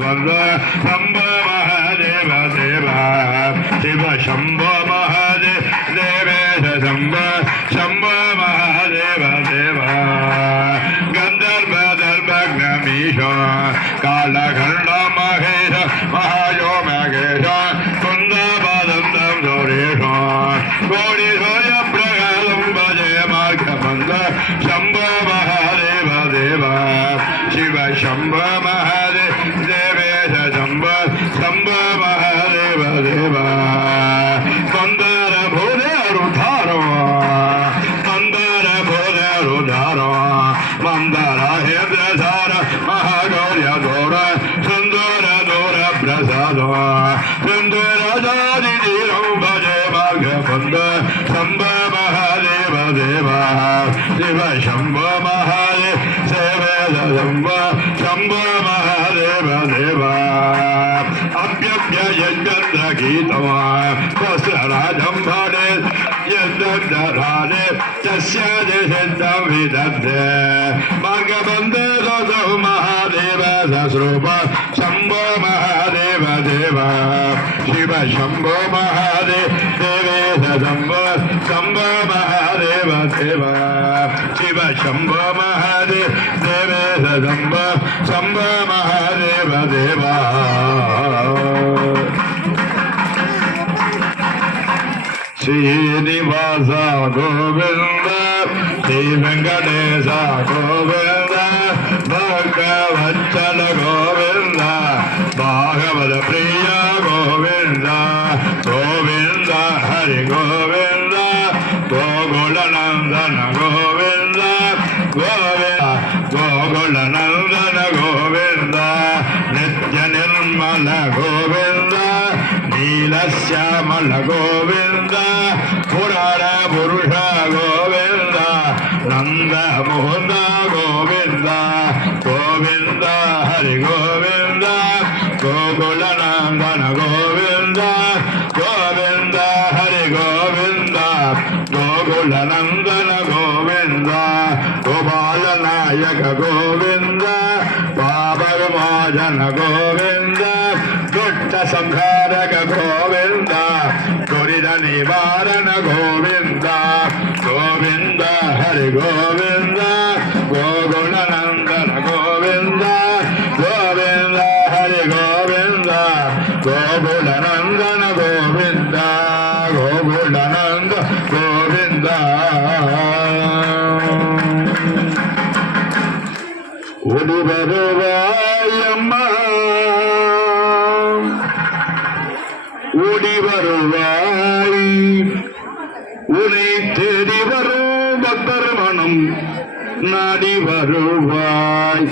शम्भो महादेव देव शिव शम्भो महादेव देवेश शम्भ शम्भो महादेव देव गन्धर्व दर्भग्नमीश कालखण्ड महेश महायो महेश कुन्दपदन्तं गौरेश गौरीशोय प्रकालं भजे मार्गमन्द शम्भो महादेव देव शिव शम्भो महा சம்ப சம்ப மகாதேவ தேவா. சந்தார போத அருதாரோ சந்தார போத அருதாரோ மந்தார ஹேந்திரதார சிவ சம்ப மகாதேவ சேவ சம்ப சம்ப Shiva Shambho Mahadev Deva Shiva Shambho Mahadev Deva Shiva Shambho Mahadev Deva Shiva Shambho Deva Shiva Shambho Mahadev Deva Shiva Shambho Mahadev Deva Shiva Srinivasa Govinda Shri Venkatesha Govinda ಭಕ್ತವತ್ಸಲ ಗೋವಿಂದ ಭಾಗವತ ಪ್ರಿಯ ಗೋವಿಂದ ಗೋವಿಂದ ಹರಿ ಗೋವಿಂದ ಗೋಗುಲನಂದನ ಗೋವಿಂದ ಗೋವಿಂದ ಗೋಗುಲನಂದನ శ్యామల గోవింద నీల శ్యామల గోవింద పురార పురుష గోవింద నంద మోహన గోవింద గోవింద హరి గోవింద గోకుల నందన గోవింద గోవింద హరి గోవింద గోకుల నందన గోవింద గోపాల నాయక గోవింద పాప గోవింద ಸಂಹಾರಕ ಗೋವಿಂದ ದುರಿದ ನಿವಾರಣ ಗೋವಿಂದ ಗೋವಿಂದ ಹರಿ ಗೋವಿಂದ ಗೋಗುಣ ನಂದನ ಗೋವಿಂದ ಗೋವಿಂದ ಹರಿ ಗೋವಿಂದ ಗೋಗುಣ ನಂದನ ಗೋವಿಂದ ಗೋಗುಣ ನಂದ ಗೋವಿಂದ ಒಡಿ ಬರುವಾಯಮ್ಮ ஓடி வருவாய். உனை தேடி வரும் பக்தர் மனம் நாடி வருவாய்.